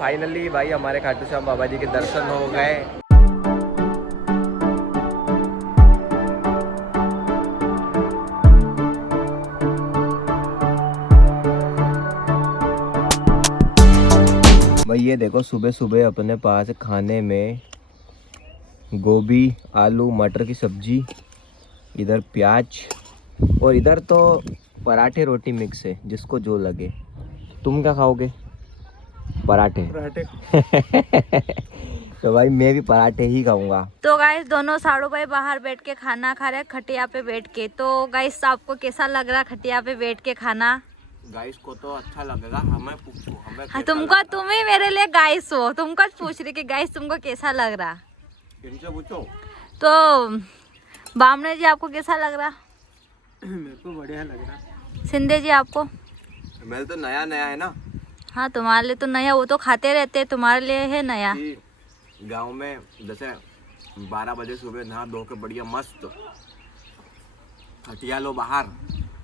Finally भाई हमारे खाटू श्याम बाबा जी के दर्शन हो गए। भाई ये देखो सुबह सुबह अपने पास खाने में गोभी आलू मटर की सब्जी, इधर प्याज और इधर तो पराठे रोटी मिक्स है, जिसको जो लगे। तुम क्या खाओगे? पराठे। तो भाई मैं भी पराठे ही खाऊंगा। तो गाइस दोनों साड़ू भाई बाहर बैठ के खाना खा रहे हैं खटिया पे बैठ के। तो गाइस आपको कैसा लग रहा खटिया पे बैठ के खाना? गाइस को तो अच्छा लगेगा, हमें पूछो हमें हाँ, तुमको तुम ही मेरे लिए गाइस हो, तुमको पूछ रही कि गाइस तुमको कैसा लग रहा? इनसे पूछो। तो बामने जी आपको कैसा लग रहा? मेरे को बढ़िया लग रहा। सिंधे जी आपको? मेरे तो नया नया है ना। हाँ तुम्हारे लिए तो नया, वो तो खाते रहते, तुम्हारे लिए है नया। गांव में जैसे 12 बजे सुबह नहा धो के बढ़िया मस्त खटिया लो, बाहर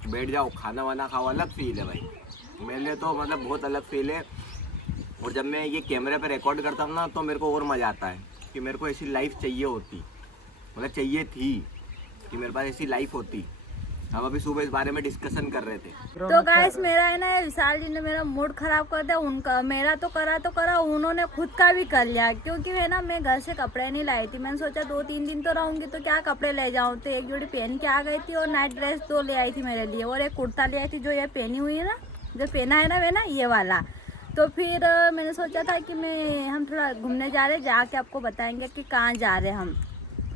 बैठ जाओ, खाना वाना खाओ, अलग फील है भाई। मेरे लिए तो मतलब बहुत अलग फील है। और जब मैं ये कैमरे पे रिकॉर्ड करता हूँ ना, तो मेरे को और मज़ा आता है कि मेरे को ऐसी लाइफ चाहिए होती, मतलब चाहिए थी कि मेरे पास ऐसी लाइफ होती। हम अभी सुबह इस बारे में डिस्कशन कर रहे थे। तो गाइस मेरा है ना, विशाल जी ने मेरा मूड खराब कर दिया। उनका मेरा तो करा, उन्होंने खुद का भी कर लिया। क्योंकि है ना, मैं घर से कपड़े नहीं लाई थी। मैंने सोचा 2-3 दिन तो रहूंगी तो क्या कपड़े ले जाऊँ। तो एक जोड़ी पहन के आ गई थी और नाइट ड्रेस 2 ले आई थी मेरे लिए, और एक कुर्ता ले आई थी जो ये पहनी हुई है ना, जो पहना है ना वे ना ये वाला। तो फिर मैंने सोचा था कि हम थोड़ा घूमने जा रहे, जाके आपको बताएंगे कि कहाँ जा रहे हम।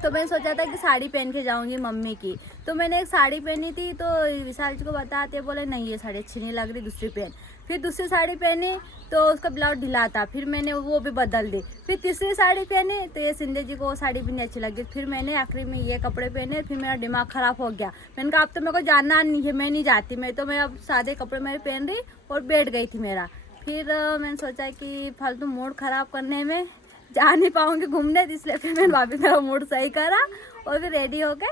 तो मैंने सोचा था कि साड़ी पहन के जाऊंगी मम्मी की। तो मैंने एक साड़ी पहनी थी, तो विशाल जी को बताते बोले नहीं ये साड़ी अच्छी नहीं लग रही, दूसरी पहन। फिर दूसरी साड़ी पहनी तो उसका ब्लाउज ढीला था, फिर मैंने वो भी बदल दी। फिर तीसरी साड़ी पहनी तो ये सिंधे जी को वो साड़ी भी नहीं अच्छी लगी। फिर मैंने आखिरी में ये कपड़े पहने। फिर मेरा दिमाग ख़राब हो गया। मैंने कहा अब तो मेरे को जानना नहीं है, मैं नहीं जाती। मैं अब सादे कपड़े मेरे पहन रही और बैठ गई थी मेरा। फिर मैंने सोचा कि फालतू मूड ख़राब करने में जा नहीं पाऊंगी घूमने, इसलिए फिर मैंने वापस मेरा मूड सही करा और फिर रेडी हो गए।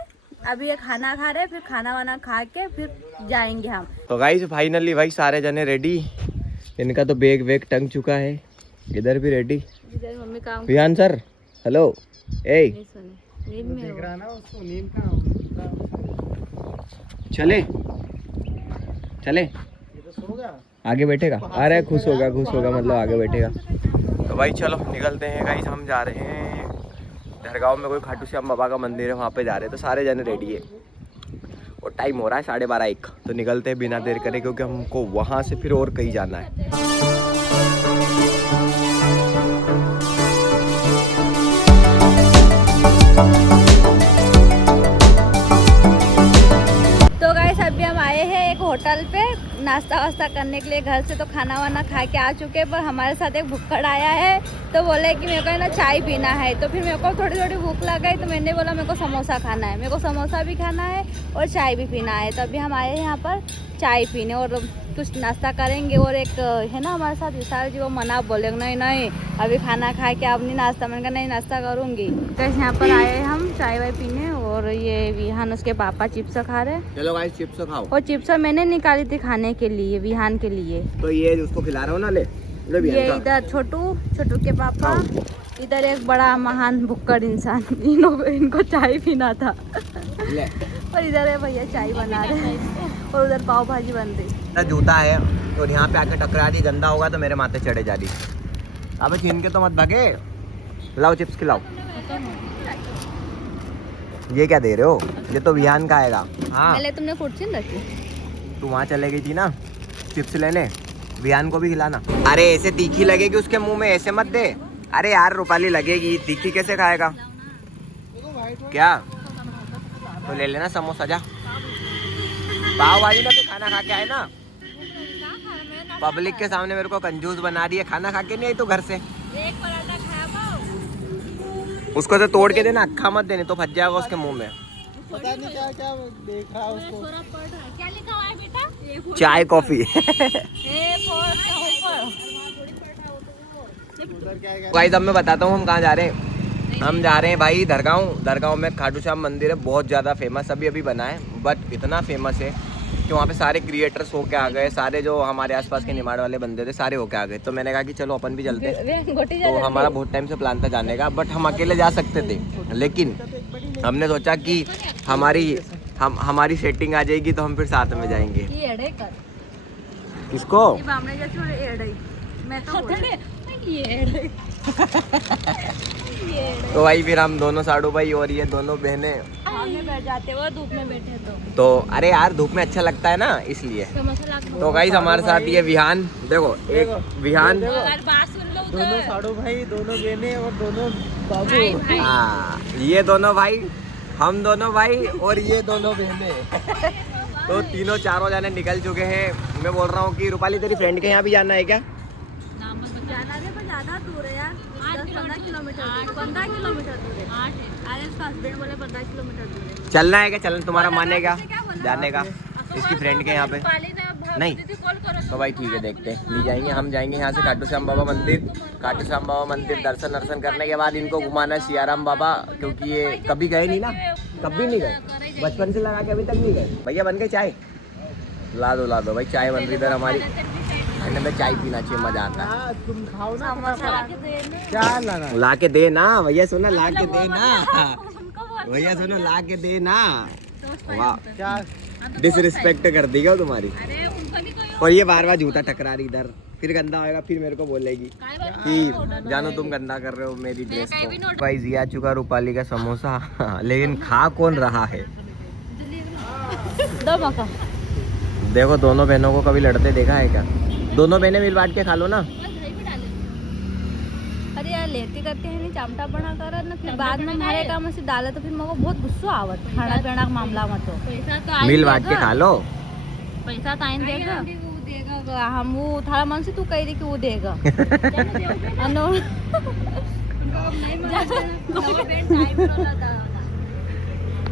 अभी ये खाना खा रहे हैं, फिर खाना वाना खा के फिर जाएंगे हम। तो गाइस फाइनली भाई सारे जने रेडी। इनका तो बैग वेग टंग चुका है, इधर भी रेडी। इधर मम्मी काम विहान सर हेलो। ए नींद में देख हो। रहा ना उसको, नींद कहाँ? चले चले, ये तो सो गया। आगे बैठेगा। अरे खुश होगा मतलब आगे बैठेगा। तो भाई चलो निकलते हैं गाइस, हम जा रहे हैं दरगाह में, कोई खाटू श्याम बाबा का मंदिर है, वहाँ पे जा रहे हैं। तो सारे जने रेडी है और टाइम हो रहा है 12:30-1। तो निकलते हैं बिना देर करे, क्योंकि हमको वहाँ से फिर और कहीं जाना है। तो गाइस अभी हम आए हैं एक होटल पे नाश्ता वास्ता करने के लिए। घर से तो खाना वाना खा के आ चुके, पर हमारे साथ एक भुक्कड़ आया है। तो बोले कि मेरे को ना चाय पीना है। तो फिर मेरे को थोड़ी थोड़ी भूख लग गई, तो मैंने बोला मेरे को समोसा खाना है। मेरे को समोसा भी खाना है और चाय भी पीना है। तो अभी हम आए हैं यहाँ पर चाय पीने और कुछ नाश्ता करेंगे। और एक है ना हमारे साथ विशाल जी, वो मना बोले नहीं अभी खाना खा के अब नहीं नाश्ता। मैंने कहा नहीं नाश्ता करूँगी। तो यहाँ पर आए हैं हम चाय वाय पीने। और ये विहान उसके पापा चिप्स खा रहे हैं। चलो गाइस चिप्स खाओ। और चिप्स मैंने निकाली थी खाने के लिए, विहान के लिए। तो ये उसको खिला रहा हो ना, ले ये इधर छोटू के पापा, इधर एक बड़ा महान भुक्कड़ इंसान, इनको चाय पीना था। ले। और इधर है भैया चाय बना रहे हैं और उधर पाव भाजी बन रही। जूता है और यहाँ पे आके टकरा दी, गंदा होगा तो मेरे माथे चढ़े जा रही। अब छीन के तो मत भागे, लाओ चिप्स खिलाओ। ये क्या दे रहे हो? ये तो विहान का आएगा। हाँ पहले तुमने फुर्चीन रखी, तू वहाँ चले गई थी ना चिप्स लेने, विहान को भी खिलाना। अरे ऐसे तीखी लगेगी उसके मुंह में, ऐसे मत दे। अरे यार रूपाली लगेगी, तीखी कैसे खाएगा? क्या तो ले लेना समोसा, जा। पाव भाजी ने खाना खा के आए ना, पब्लिक के सामने मेरे को कंजूस बना रही है। खाना खा के नहीं आई तो घर से एक पराठा खाया पाव। उसको तो तोड़ के देना, अक्खा मत देने तो फंस जाएगा उसके मुंह में। पता नहीं क्या क्या देख रहा उसको। क्या लिखा हुआ है बेटा? चाय कॉफी। गाइस अब मैं बताता हूँ हम कहाँ जा रहे हैं। हम जा रहे हैं भाई दरगाह में खाटू श्याम मंदिर है, बहुत ज़्यादा फेमस, अभी बना है, बट इतना फेमस है कि वहाँ पे सारे क्रिएटर्स होके आ गए, सारे जो हमारे आसपास के निमाड़ वाले बंदे थे सारे होके आ गए। तो मैंने कहा कि चलो अपन भी चलते हैं। तो हमारा बहुत टाइम से प्लान था जाने का, बट हम अकेले जा सकते थे, लेकिन हमने सोचा कि हमारी सेटिंग आ जाएगी तो हम फिर साथ में जाएंगे। किसको? तो भाई फिर हम दोनों साड़ू भाई और ये दोनों बहनें बैठ जाते वो धूप में बैठे तो अरे यार धूप में अच्छा लगता है ना, इसलिए। तो गाइस हमारे साथ ये विहान, देखो एक विहान, दोनों साड़ू भाई, दोनों बहनें और दोनों बाबू। हाँ ये दोनों भाई, हम दोनों भाई और ये दोनों बहनें। तो तीनों चारों जाने निकल चुके हैं। मैं बोल रहा हूँ कि रूपाली तेरी फ्रेंड के यहाँ भी जाना है क्या? जाना है पर ज्यादा दूर है यार, 10-15 किलोमीटर, 15 किलोमीटर दूर है। अरे उसका हस्बैंड बोले 15 किलोमीटर दूर है। चलना है क्या? चलना तुम्हारा मानेगा जाने का इसकी फ्रेंड के यहाँ पे? नहीं तो भाई ठीक है, देखते हैं, ले जाएंगे। हम जाएंगे यहाँ से खाटू श्याम बाबा मंदिर। खाटू श्याम बाबा मंदिर दर्शन करने के बाद इनको घुमाना सियाराम बाबा, क्योंकि ये कभी गए नहीं ना, कभी नहीं गए, बचपन से लगा के अभी तक नहीं गए। भैया बन गए चाय? ला दो भाई, चाय बन रही इधर हमारी। में चाय पीना चाहिए, मजा आता है। तुम खाओ ना, क्या लाना? ला के दे ना भैया, सुनो ला के दे ना भैया, सुनो ला के दे ना। वाह क्या डिसरिस्पेक्ट कर दी क्या तुम्हारी? और ये बार बार जूता टकरा रही इधर, फिर गंदा होएगा, फिर मेरे को बोलेगी कि जानो तुम गंदा कर रहे हो मेरी ड्रेस को। भाई जी आ चुका रूपाली का समोसा, लेकिन खा कौन रहा है? देखो दोनों बहनों को कभी लड़ते देखा है क्या? दोनों बहनें मिल बांट के खा लो ना। अरे यार लेती करते हैं नहीं, चामटा बना कर ना, फिर बाद में हमारे काम से डाला तो फिर मेरे को बहुत गुस्सा आवत खाना पीना का मामला में। तो पैसा तो मिल बांट के खा लो। पैसा तो आइन देगा, हम वो थारा मन से तू कह रही कि वो देगा।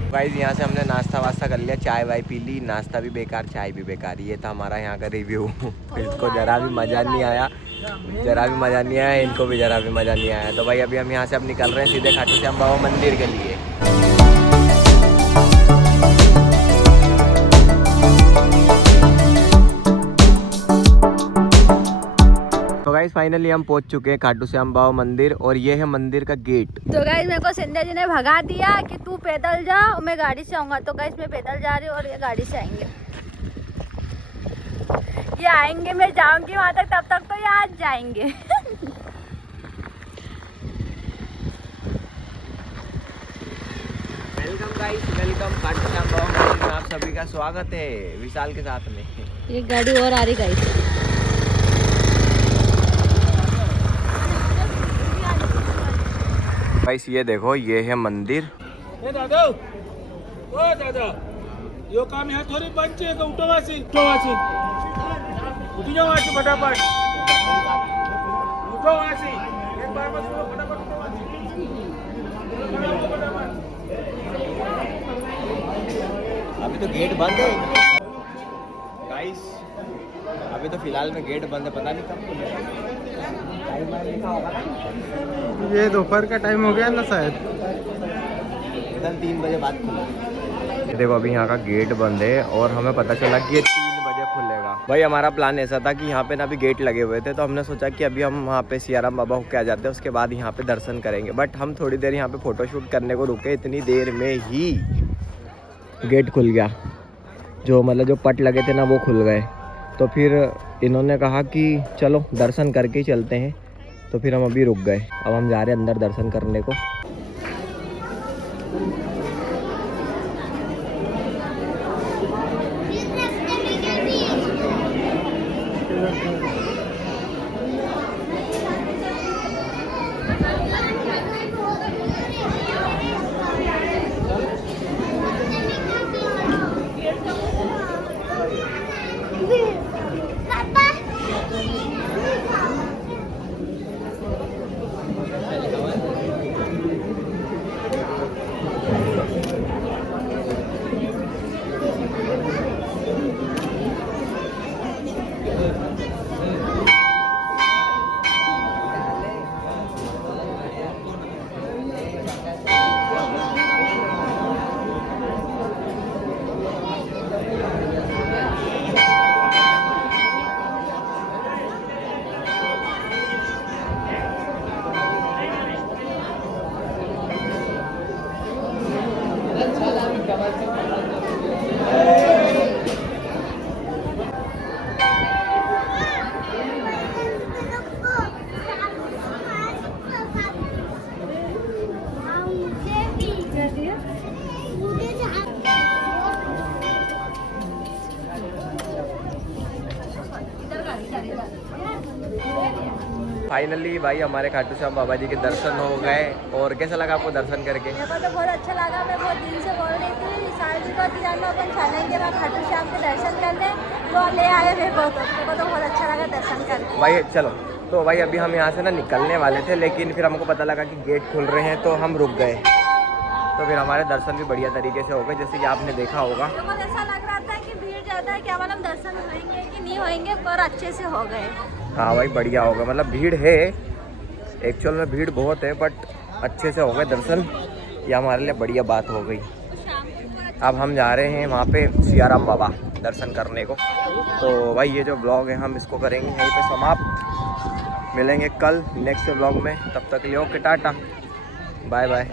गाइस यहाँ से हमने नाश्ता वास्ता कर लिया, चाय वाय पी ली, नाश्ता भी बेकार चाय भी बेकार। ये था हमारा यहाँ का रिव्यू। इसको जरा भी मज़ा नहीं आया, इनको भी जरा भी मज़ा नहीं आया। तो भाई अभी हम यहाँ से अब निकल रहे हैं सीधे खाटू श्याम बाबा मंदिर के लिए। तो गाइस फाइनली हम पहुंच चुके हैं खाटू श्याम बाबा मंदिर, और ये है मंदिर का गेट। तो गाइस मेरे को संध्या जी ने भगा दिया कि तू पैदल जा, मैं गाड़ी से आऊंगा। तो गाइस मैं पैदल जा रही हूँ और ये गाड़ी से आएंगे। ये आएंगे, मैं जाऊंगी वहां तक, तब तक तो ये आज जाएंगे। Welcome guys, welcome Khatu Shyam Baba मंदिर में आप सभी का स्वागत है विशाल के साथ में। एक गाड़ी और आ रही गाइस। गाइस ये देखो, ये है मंदिर। दादा, ओ दादा, यो काम यहाँ थोड़ी बंद है, उठो वासी, उठी जाओ वासी, फटाफट उठो वासी, एक बार बस उठो फटाफट, उठो वासी, फटाफट। अभी तो गेट बंद है गाइस, अभी तो फिलहाल में गेट बंद है, पता नहीं कब खुलेगा। ये दोपहर का टाइम हो गया ना शायद, इधर 3 बजे बाद खुला। देखो अभी यहाँ का गेट बंद है और हमें पता चला कि ये 3 बजे खुलेगा। भाई हमारा प्लान ऐसा था कि यहाँ पे ना अभी गेट लगे हुए थे, तो हमने सोचा कि अभी हम वहाँ पे सियाराम बाबा होके आ जाते हैं, उसके बाद यहाँ पे दर्शन करेंगे। बट हम थोड़ी देर यहाँ पे फोटोशूट करने को रुके, इतनी देर में ही गेट खुल गया। जो मतलब जो पट लगे थे ना वो खुल गए। तो फिर इन्होंने कहा कि चलो दर्शन करके ही चलते हैं, तो फिर हम अभी रुक गए। अब हम जा रहे हैं अंदर दर्शन करने को। फाइनली भाई हमारे खाटू श्याम बाबा जी के दर्शन हो गए। और कैसा लगा आपको दर्शन करके? मेरे को तो बहुत अच्छा लगा। मैं बहुत दिन से बोल रही थी विशाल जी को जाना, अपन चलेंगे वहाँ खाटू श्याम के दर्शन करने, तो ले आए मेरे को तो बहुत अच्छा लगा दर्शन करके। भाई चलो, तो भाई अभी हम यहाँ से ना निकलने वाले थे, लेकिन फिर हमको पता लगा कि गेट खुल रहे हैं तो हम रुक गए। तो फिर हमारे दर्शन भी बढ़िया तरीके से हो गए, जैसे कि आपने देखा होगा। मेरे को ऐसा लग रहा था कि भीड़ ज़्यादा है, क्या मालूम दर्शन होंगे कि नहीं होंगे, पर अच्छे से हो गए। हाँ भाई बढ़िया होगा, मतलब भीड़ है, एक्चुअल में भीड़ बहुत है, बट अच्छे से हो गए दर्शन। ये हमारे लिए बढ़िया बात हो गई। अब हम जा रहे हैं वहाँ पे सियाराम बाबा दर्शन करने को। तो भाई ये जो ब्लॉग है हम इसको करेंगे यहीं पे समाप्त। मिलेंगे कल नेक्स्ट ब्लॉग में, तब तक के लिए ओके टाटा बाय बाय।